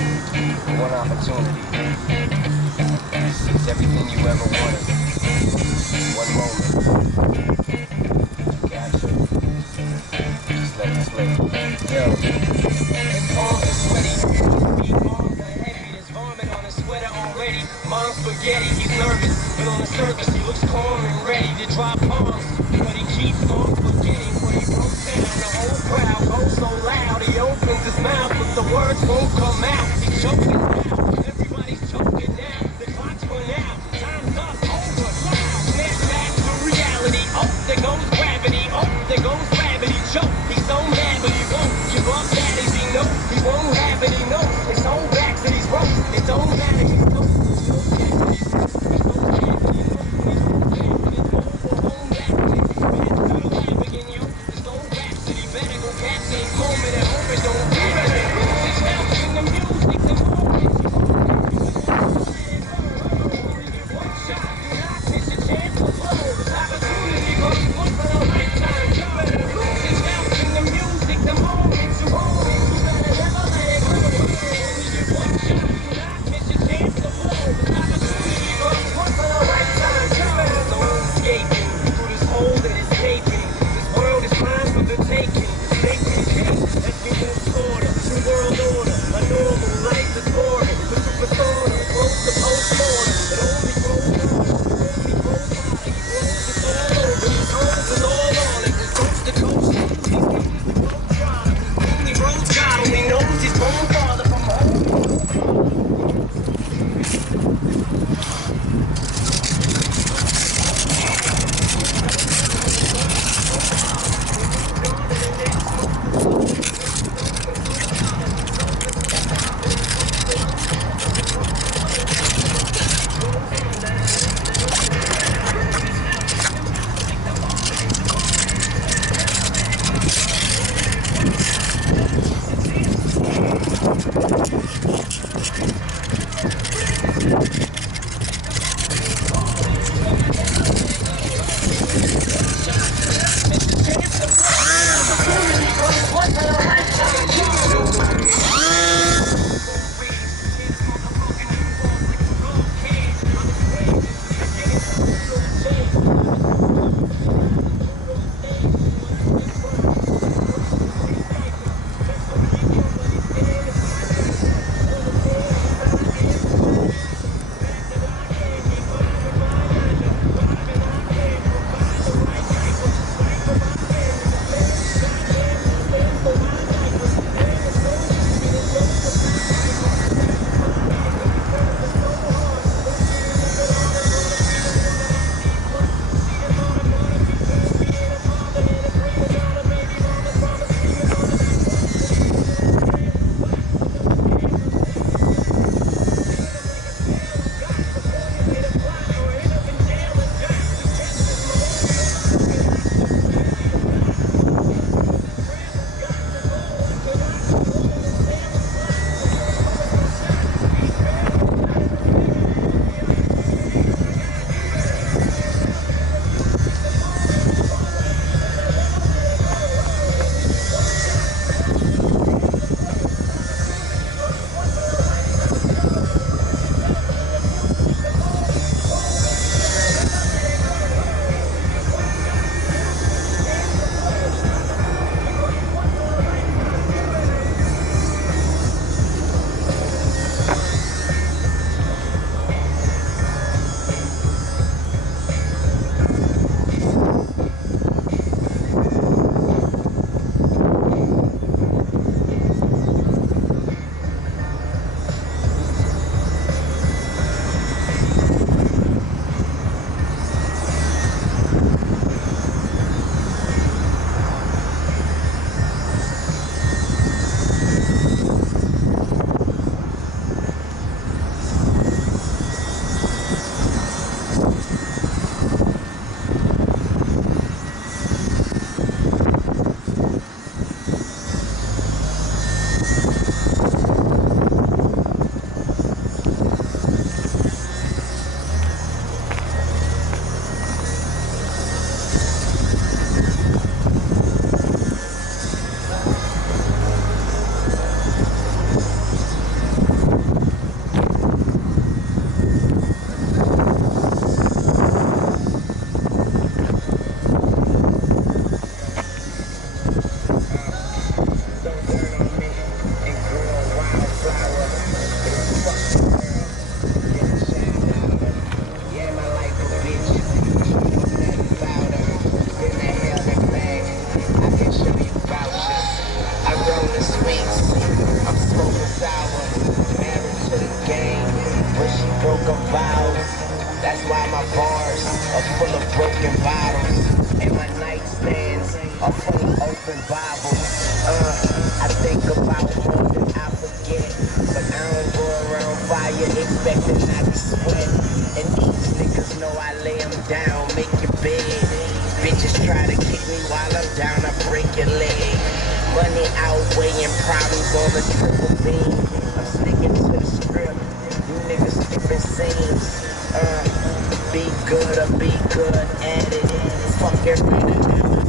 One opportunity. It's everything you ever wanted. One moment. Capture. Just let it slip. Yo. His palms are sweaty. His arms are heavy. There's vomit on his sweater already. Mom's spaghetti. He's nervous, but on the surface he looks calm and ready to drop bombs. But he keeps on forgetting what he wrote down. The whole crowd goes so loud. He opens his mouth, but the words won't come out. He's choking now. Everybody's choking now. The clock's run out. Time's up. Over. Loud. Snap back to reality. Oh, there goes gravity. Oh, there goes gravity. Choke. He's so mad, but he won't give up. That is he knows he won't have it. He knows his whole back to these ropes. It don't matter. He knows. Moment and hope it don't get it. Lose his health in the music, the moment. broken vows. That's why my bars are full of broken bottles. And my nightstands are full of open Bibles. I think about more than I forget. But I don't go around fire expecting not to sweat. And these niggas know I lay them down, make your bed. Bitches try to kick me while I'm down, I break your leg. Money outweighing problems on the triple beam. I'm sticking to the script. You niggas skipping scenes. Be good or be good at it. Fuck every